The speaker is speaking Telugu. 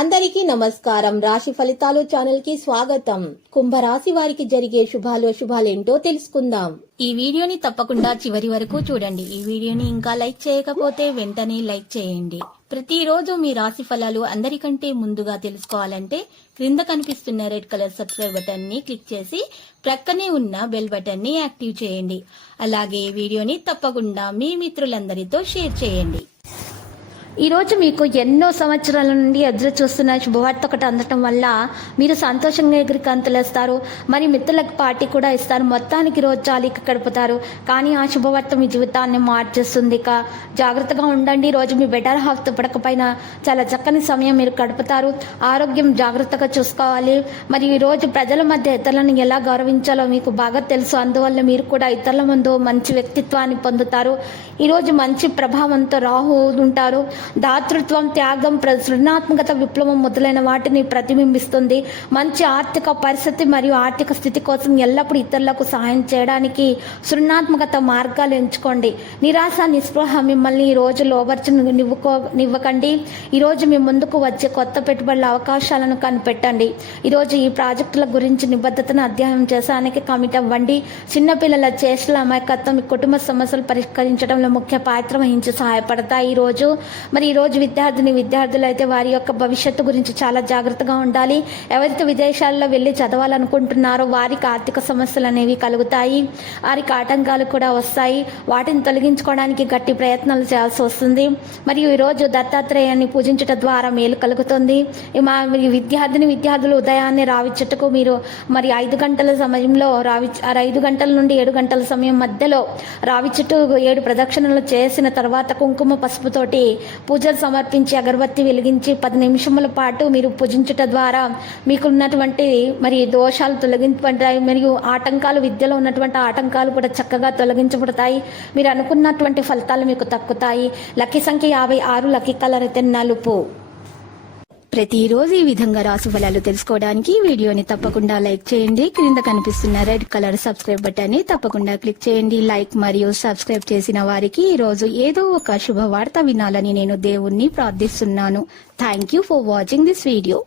అందరికీ నమస్కారం. రాశి ఫలితాలు ఛానల్ కి స్వాగతం. కుంభరాశి వారికి జరిగే శుభాలేంటో తెలుసుకుందాం. ఈ వీడియోని తప్పకుండా చివరి వరకు చూడండి. ఈ వీడియోని ఇంకా లైక్ చేయకపోతే వెంటనే లైక్ చేయండి. ప్రతిరోజు మీ రాశి ఫలాలు అందరికంటే ముందుగా తెలుసుకోవాలంటే క్రింద కనిపిస్తున్న రెడ్ కలర్ సబ్స్క్రైబ్ బటన్ ని క్లిక్ చేసి ప్రక్కనే ఉన్న బెల్ బటన్ ని యాక్టివ్ చేయండి. అలాగే ఈ వీడియోని తప్పకుండా మీ మిత్రులందరితో షేర్ చేయండి. ఈ రోజు మీకు ఎన్నో సంవత్సరాల నుండి ఎదురు చూస్తున్న శుభవార్త ఒకటి అందటం వల్ల మీరు సంతోషంగా ఎగిరి కంతులేస్తారు. మరి మిత్రులకు పార్టీ కూడా ఇస్తారు. మొత్తానికి రోజు జాలీకి గడుపుతారు. కానీ ఆ శుభవార్త మీ జీవితాన్ని మార్చేస్తుంది. ఇక జాగ్రత్తగా ఉండండి. రోజు మీ బెటర్ హాఫ్తో పడకపోయినా చాలా చక్కని సమయం మీరు గడుపుతారు. ఆరోగ్యం జాగ్రత్తగా చూసుకోవాలి. మరి ఈ రోజు ప్రజల మధ్య ఇతరులను ఎలా గౌరవించాలో మీకు బాగా తెలుసు. అందువల్ల మీరు కూడా ఇతరుల ముందు మంచి వ్యక్తిత్వాన్ని పొందుతారు. ఈరోజు మంచి ప్రభావంతో రాహు ఉంటారు. దాతృత్వం, త్యాగం, సృజనాత్మకత, విప్లవం మొదలైన వాటిని ప్రతిబింబిస్తుంది. మంచి ఆర్థిక పరిస్థితి మరియు ఆర్థిక స్థితి కోసం ఎల్లప్పుడూ ఇతరులకు సహాయం చేయడానికి సృజనాత్మకత మార్గాలు ఎంచుకోండి. నిరాశ, నిస్పృహ మిమ్మల్ని ఈ రోజు నివ్వకండి. ఈరోజు మీ ముందుకు వచ్చే కొత్త పెట్టుబడుల అవకాశాలను కనిపెట్టండి. ఈరోజు ఈ ప్రాజెక్టుల గురించి నిబద్ధతను అధ్యయనం చేసానికి కమిట్ అవ్వండి. చిన్నపిల్లల చేష్టల అమాయకత్వం కుటుంబ సమస్యలు పరిష్కరించడంలో ముఖ్య పాత్ర వహించి సహాయపడతాయి. ఈ రోజు విద్యార్థులు అయితే వారి యొక్క భవిష్యత్తు గురించి చాలా జాగ్రత్తగా ఉండాలి. ఎవరైతే విదేశాల్లో వెళ్ళి చదవాలనుకుంటున్నారో వారికి ఆర్థిక సమస్యలు అనేవి కలుగుతాయి. వారికి ఆటంకాలు కూడా వస్తాయి. వాటిని తొలగించుకోవడానికి గట్టి ప్రయత్నాలు చేయాల్సి వస్తుంది. మరియు ఈరోజు దత్తాత్రేయాన్ని పూజించడం ద్వారా మేలు కలుగుతుంది. విద్యార్థులు ఉదయాన్నే రావి చెట్టుకు మీరు 5 గంటల సమయంలో 5 గంటల నుండి 7 గంటల సమయం మధ్యలో రావి చెట్టు 7 ప్రదక్షిణలు చేసిన తర్వాత కుంకుమ పసుపుతోటి పూజలు సమర్పించి అగరబత్తి వెలిగించి 10 నిమిషముల పాటు మీరు పూజించటం ద్వారా మీకున్నటువంటి దోషాలు తొలగించబడతాయి. మరియు ఆటంకాలు, విద్యలో ఉన్నటువంటి ఆటంకాలు కూడా చక్కగా తొలగించబడతాయి. మీరు అనుకున్నటువంటి ఫలితాలు మీకు దక్కుతాయి. లక్కీ సంఖ్య 56, లక్కీ కలర్ అయితే నలుపు. ప్రతిరోజు ఈ విధంగా రాశి ఫలాలు తెలుసుకోవడానికి వీడియోని తప్పకుండా లైక్ చేయండి. క్రింద కనిపిస్తున్న రెడ్ కలర్ సబ్స్క్రైబ్ బటన్ ని తప్పకుండా క్లిక్ చేయండి. లైక్ మరియు సబ్స్క్రైబ్ చేసిన వారికి ఈ రోజు ఏదో ఒక శుభవార్త వినాలని నేను దేవుణ్ణి ప్రార్థిస్తున్నాను. Thank you for watching this video.